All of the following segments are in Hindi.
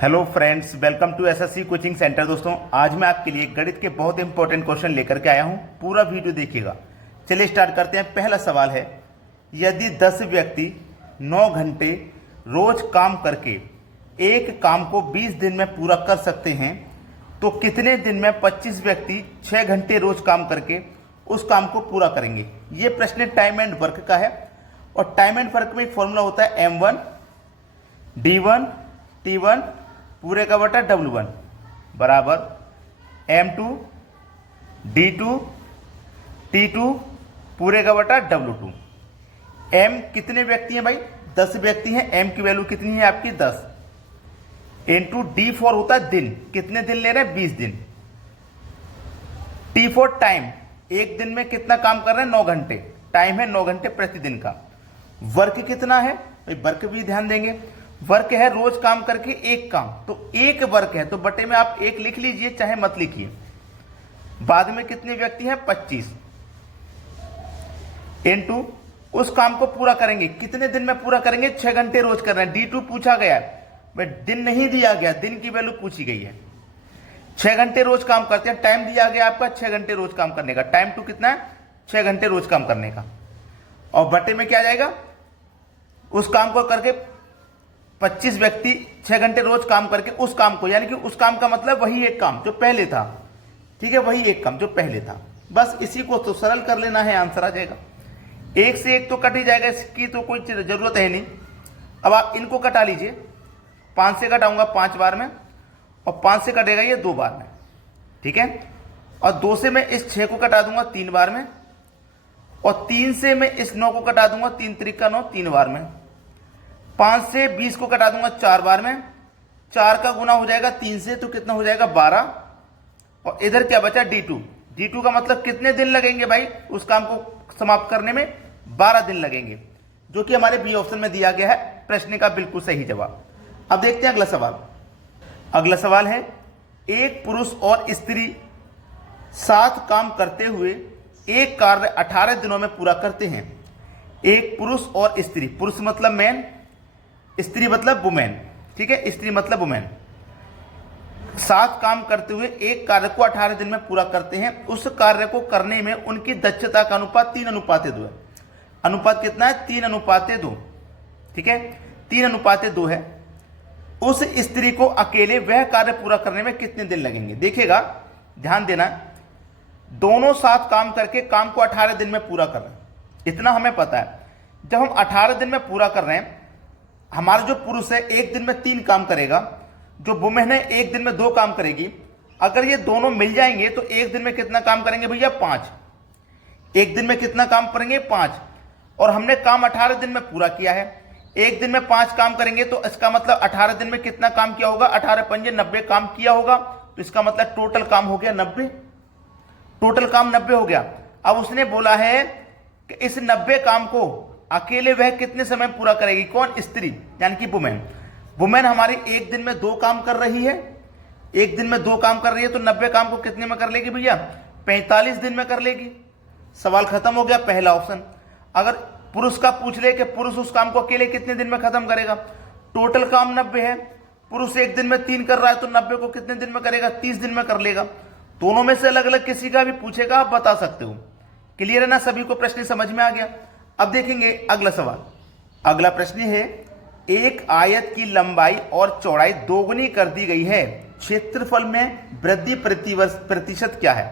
Hello friends, welcome to SSC coaching centre. दोस्तों, आज मैं आपके लिए गणित के बहुत इंपॉर्टेंट क्वेश्चन लेकर के आया हूं। पूरा वीडियो देखिएगा। चलिए स्टार्ट करते हैं। पहला सवाल है, यदि 10 व्यक्ति 9 घंटे रोज काम करके एक काम को 20 दिन में पूरा कर सकते हैं, तो कितने दिन में 25 व्यक्ति 6 घंटे रोज काम करके उस काम को पूरा करेंगे। ये प्रश्न टाइम एंड वर्क का है, और टाइम एंड वर्क में एक फॉर्मूला होता है M1 D1 T1 पूरे का बटा W1 बराबर M2 D2 T2 पूरे का बटा W2। M कितने व्यक्ति हैं भाई? 10 व्यक्ति हैं। M की वैल्यू कितनी है आपकी? 10 इंटू D4 होता है दिन। कितने दिन ले रहे हैं? 20 दिन। T4 टाइम, एक दिन में कितना काम कर रहे हैं? 9 घंटे। टाइम है 9 घंटे प्रतिदिन का। वर्क कितना है भाई? वर्क भी ध्यान देंगे। वर्क है रोज काम करके एक काम, तो एक वर्क है तो बटे में आप एक लिख लीजिए, चाहे मत लिखिए। बाद में कितने व्यक्ति हैं? 25 इंटू उस काम को पूरा करेंगे। कितने दिन में पूरा करेंगे? 6 घंटे रोज कर रहे हैं। D2 पूछा गया है, बट दिन नहीं दिया गया, दिन की वैल्यू पूछी गई है। 6 घंटे रोज काम करते हैं। टाइम दिया गया आपका 6 घंटे रोज काम करने का। टाइम टू कितना है? 6 घंटे रोज काम करने का। और बटे में क्या आ जाएगा? उस काम को करके 25 व्यक्ति 6 घंटे रोज काम करके उस काम को, यानी कि उस काम का मतलब वही एक काम जो पहले था। ठीक है, वही एक काम जो पहले था। बस इसी को तो सरल कर लेना है, आंसर आ जाएगा। एक से एक तो कट ही जाएगा, इसकी तो कोई जरूरत है नहीं। अब आप इनको कटा लीजिए। 5 से कटाऊंगा 5 बार में, और 5 से कटेगा ये 2 बार में। ठीक है, और 2 से मैं इस 6 को कटा दूंगा 3 बार में, और 3 से मैं इस 9 को कटा दूंगा, 3 त्रिका 9 3 बार में। 5 से 20 को कटा दूंगा 4 बार में। 4 का गुना हो जाएगा 3 से, तो कितना हो जाएगा? 12। और इधर क्या बचा? D2। D2 का मतलब कितने दिन लगेंगे भाई उस काम को समाप्त करने में? 12 दिन लगेंगे, जो कि हमारे बी ऑप्शन में दिया गया है। प्रश्न का बिल्कुल सही जवाब। अब देखते हैं अगला सवाल। अगला सवाल है, एक पुरुष और स्त्री साथ काम करते हुए एक कार्य 18 दिनों में पूरा करते हैं। एक पुरुष और स्त्री, पुरुष मतलब मैन, स्त्री मतलब वुमेन। ठीक है, स्त्री मतलब वुमेन, साथ काम करते हुए एक कार्य को 18 दिन में पूरा करते हैं। उस कार्य को करने में उनकी दक्षता का अनुपात 3:2 है। अनुपात कितना है? 3:2। ठीक है, 3:2 है। उस स्त्री को अकेले वह कार्य पूरा करने में कितने दिन लगेंगे? देखिएगा, ध्यान देना। दोनों साथ काम करके काम को 18 दिन में पूरा कर रहे हैं, इतना हमें पता है। जब हम 18 दिन में पूरा कर रहे हैं, हमारा जो पुरुष है एक दिन में 3 काम करेगा, जो वुमेन है एक दिन में 2 काम करेगी। अगर ये दोनों मिल जाएंगे तो एक दिन में कितना काम करेंगे भैया? 5। एक दिन में कितना काम करेंगे? 5। और हमने काम 18 दिन में पूरा किया है। एक दिन में 5 काम करेंगे, तो इसका मतलब 18 दिन में कितना काम किया होगा? 18 पंजे 90 काम किया होगा। तो इसका मतलब टोटल काम हो गया 90। टोटल काम 90 हो गया। अब उसने बोला है कि इस 90 काम को अकेले वह कितने समय पूरा करेगी? कौन? स्त्री, यानी कि वुमेन। वुमेन हमारी एक दिन में 2 काम कर रही है। एक दिन में 2 काम कर रही है, तो 90 काम को कितने में कर लेगी भैया? 45 दिन में कर लेगी। सवाल खत्म हो गया, पहला ऑप्शन। अगर पुरुष का पूछ ले कि पुरुष उस काम को अकेले कितने दिन में खत्म करेगा? टोटल काम 90 है, पुरुष एक दिन में 3 कर रहा है, तो 90 को कितने दिन में करेगा? 30 दिन में कर लेगा। दोनों में से अलग अलग किसी का भी पूछेगा, आप बता सकते हो। क्लियर है ना? सभी को प्रश्न समझ में आ गया। अब देखेंगे अगला सवाल। अगला प्रश्न है, एक आयत की लंबाई और चौड़ाई दोगुनी कर दी गई है, क्षेत्रफल में वृद्धि प्रतिशत क्या है?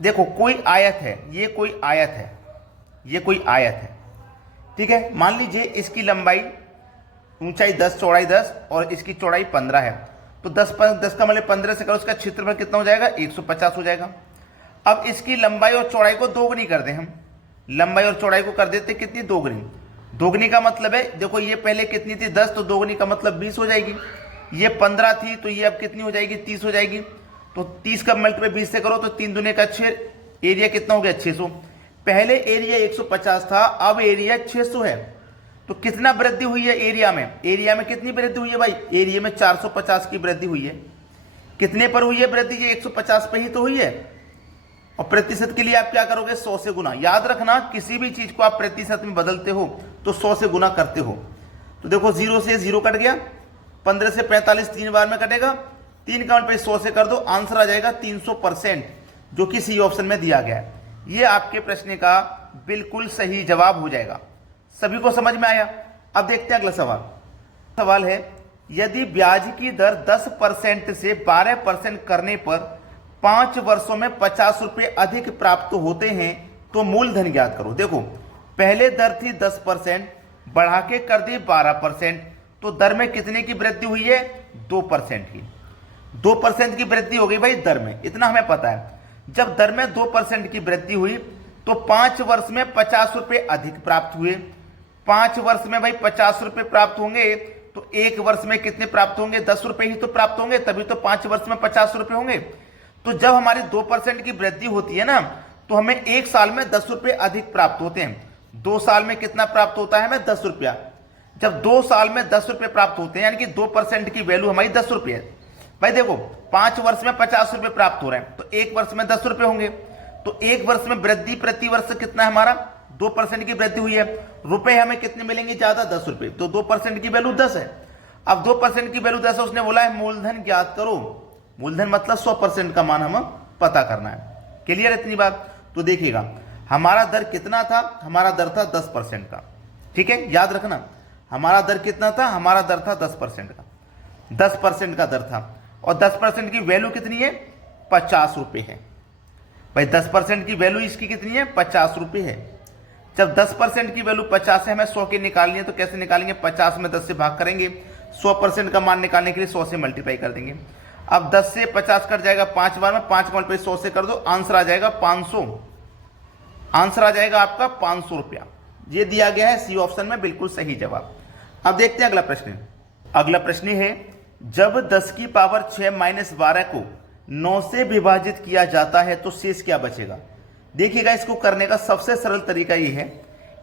देखो, कोई आयत है, ये कोई आयत है, ये कोई आयत है। ठीक है, मान लीजिए इसकी लंबाई, ऊंचाई 10, चौड़ाई 10, और इसकी चौड़ाई 15 है। तो 10 का मतलब 15 से करो, उसका क्षेत्रफल कितना हो जाएगा? 150 हो जाएगा। अब इसकी लंबाई और चौड़ाई को दोगुनी कर दें हम। लंबाई और चौड़ाई को कर देते कितनी? दोगुनी। दोगुनी का मतलब है, देखो ये पहले कितनी थी? 10, तो दोगुनी का मतलब 20 हो जाएगी। ये 15 थी, तो ये अब कितनी हो जाएगी? 30 हो जाएगी। तो 30 का मल्टीप्लाई 20 से करो, तो 3 दूने का 6। एरिया कितना हो गया? 600। पहले एरिया 150 था, अब एरिया 600 है। तो कितना वृद्धि हुई है एरिया में? एरिया में कितनी वृद्धि हुई है भाई? एरिया में 450 की वृद्धि हुई है। कितने पर हुई है वृद्धि? ये 150 पे ही तो हुई है। और प्रतिशत के लिए आप क्या करोगे? 100 से गुना। याद रखना, किसी भी चीज को आप प्रतिशत में बदलते हो तो 100 से गुना करते हो। तो देखो 0 से 0 कट गया, 15 से 45 3 बार में कटेगा, 3 का मल्टीप्लाई 100 से कर दो, आंसर आ जाएगा 300%, जो कि सी ऑप्शन में दिया गया है। ये आपके प्रश्न का बिल्कुल सही जवाब हो जाएगा। सभी को समझ में आया? अब देखते हैं अगला सवाल। सवाल है, यदि ब्याज की दर 10% से 12% करने पर 5 वर्षों में 50 रुपए अधिक प्राप्त होते हैं तो मूलधन ज्ञात करो। देखो, पहले दर थी 10%, बढ़ा के कर दी 12%, तो दर में कितने की वृद्धि हुई है? 2% की। 2% की वृद्धि हो गई भाई दर में, इतना हमें पता है। जब दर में 2% की वृद्धि हुई तो 5 वर्ष में 50 रुपए अधिक प्राप्त हुए। 5 वर्ष में भाई 50 रुपए प्राप्त होंगे तो 1 वर्ष में कितने प्राप्त होंगे? 10 रुपए ही तो प्राप्त होंगे, तभी तो 5 वर्ष में 50 रुपए होंगे। तो जब हमारी 2% की वृद्धि होती है ना, तो हमें 1 साल में 10 रुपए अधिक प्राप्त होते हैं। 2 साल में कितना प्राप्त होता है हमें? 10 रुपया। जब 2 साल में 10 रुपए प्राप्त होते हैं, यानी कि 2% की वैल्यू हमारी 10 रुपये है। भाई देखो, 5 वर्ष में 50 रुपए प्राप्त हो रहे हैं तो 1 वर्ष में 10 रुपए होंगे। तो 1 वर्ष में वृद्धि प्रति वर्ष कितना है हमारा? 2% की वृद्धि हुई है। रुपए हमें कितने मिलेंगे? ज्यादा, 10 रुपए। तो 2% की वैल्यू 10 है। अब 2% की वैल्यू 10 है, उसने बोला है मूलधन ज्ञात करो। मूलधन मतलब 100% का मान हमें पता करना है। क्लियर इतनी बात? तो देखिएगा, हमारा दर कितना था? हमारा दर था 10% का। ठीक है, याद रखना, हमारा दर कितना था? हमारा दर था 10% का। 10% का दर था और 10% की वैल्यू कितनी है? 50 रुपए है। भाई 10% की वैल्यू इसकी कितनी है? 50 रुपए है। जब 10% की वैल्यू 50 है, हमें 100 की निकालनी है, तो कैसे निकालेंगे? 50 में 10 से भाग करेंगे। 100% का मान निकालने के लिए 100 से मल्टीप्लाई कर देंगे। अब 10 से 50 कट जाएगा 5 बार में, 5 का मल्टीप्लाई 100 से कर दो, आंसर आ जाएगा 500। आंसर आ जाएगा आपका 500 रुपया। ये दिया गया है सी ऑप्शन में, बिल्कुल सही जवाब। अब देखते हैं अगला प्रश्न। अगला प्रश्न है, जब 10 की पावर 6 माइनस 12 को 9 से विभाजित किया जाता है तो शेष क्या बचेगा? देखिएगा, इसको करने का सबसे सरल तरीका यह है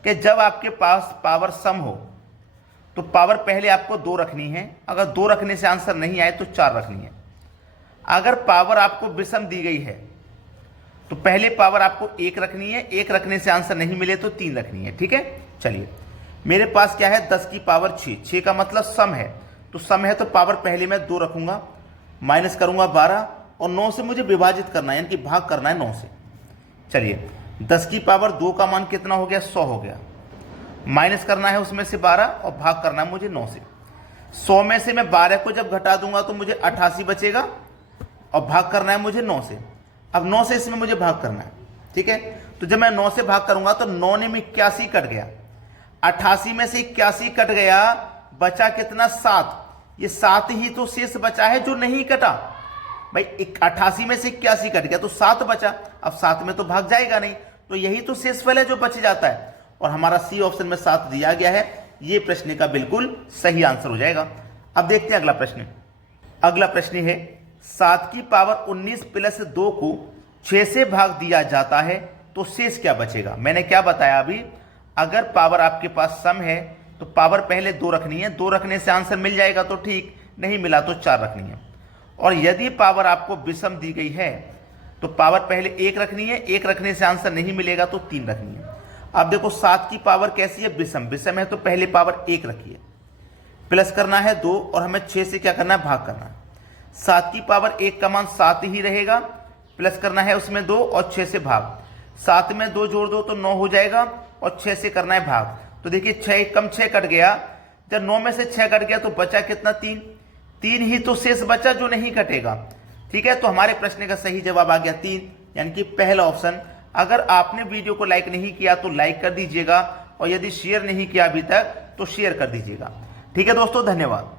कि जब आपके पास पावर सम हो तो पावर पहले आपको 2 रखनी है। अगर 2 रखने से आंसर नहीं आए तो 4 रखनी है। अगर पावर आपको विषम दी गई है तो पहले पावर आपको 1 रखनी है। 1 रखने से आंसर नहीं मिले तो 3 रखनी है। ठीक है, चलिए, मेरे पास क्या है? 10 की पावर 6। 6 का मतलब सम है, तो सम है तो पावर पहले मैं 2 रखूंगा, माइनस करूंगा 12 और 9 से मुझे विभाजित करना है, यानी कि भाग करना है 9 से। चलिए, 10 की पावर 2 का मान कितना हो गया? 100 हो गया। माइनस करना है उसमें से 12 और भाग करना है मुझे 9 से। 100 में से मैं 12 को जब घटा दूंगा तो मुझे 88 बचेगा और भाग करना है मुझे 9 से। अब 9 से इसमें मुझे भाग करना है। ठीक है, तो जब मैं 9 से भाग करूंगा तो 9 ने में 81 कट गया, 88 में से 81 कट गया, बचा कितना? 7। ये 7 ही तो शेष बचा है जो नहीं कटा। भाई 88 में से 81 कट गया तो 7 बचा। अब 7 में तो भाग जाएगा नहीं, तो यही तो शेषफल है जो बच जाता है, और हमारा सी ऑप्शन में 7 दिया गया है। ये प्रश्न का बिल्कुल सही आंसर हो जाएगा। अब देखते हैं अगला प्रश्न। अगला प्रश्न है, 7 की पावर 19 प्लस 2 को 6 से भाग दिया जाता है तो शेष क्या बचेगा? मैंने क्या बताया अभी, अगर पावर आपके पास सम है तो पावर पहले 2 रखनी है। 2 रखने से आंसर मिल जाएगा तो ठीक, नहीं मिला तो 4 रखनी है। और यदि पावर आपको विषम दी गई है तो पावर पहले 1 रखनी है। 1 रखने से आंसर नहीं मिलेगा तो 3 रखनी है। अब देखो, 7 की पावर कैसी है? विषम। विषम है तो पहले पावर 1 रखिए, प्लस करना है 2 और हमें 6 से क्या करना है? भाग करना है। 7 की पावर 1 का मान 7 ही रहेगा, प्लस करना है उसमें 2 और 6 से भाग। 7 में 2 जोड़ दो तो 9 हो जाएगा और 6 से करना है भाग। तो देखिए, 6 कम 6 कट गया। जब 9 में से 6 कट गया तो बचा कितना? 3। 3 ही तो शेष बचा जो नहीं कटेगा। ठीक है, तो हमारे प्रश्न का सही जवाब आ गया 3, यानी कि पहला ऑप्शन। अगर आपने वीडियो को लाइक नहीं किया तो लाइक कर दीजिएगा, और यदि शेयर नहीं किया अभी तक तो शेयर कर दीजिएगा। ठीक है दोस्तों, धन्यवाद।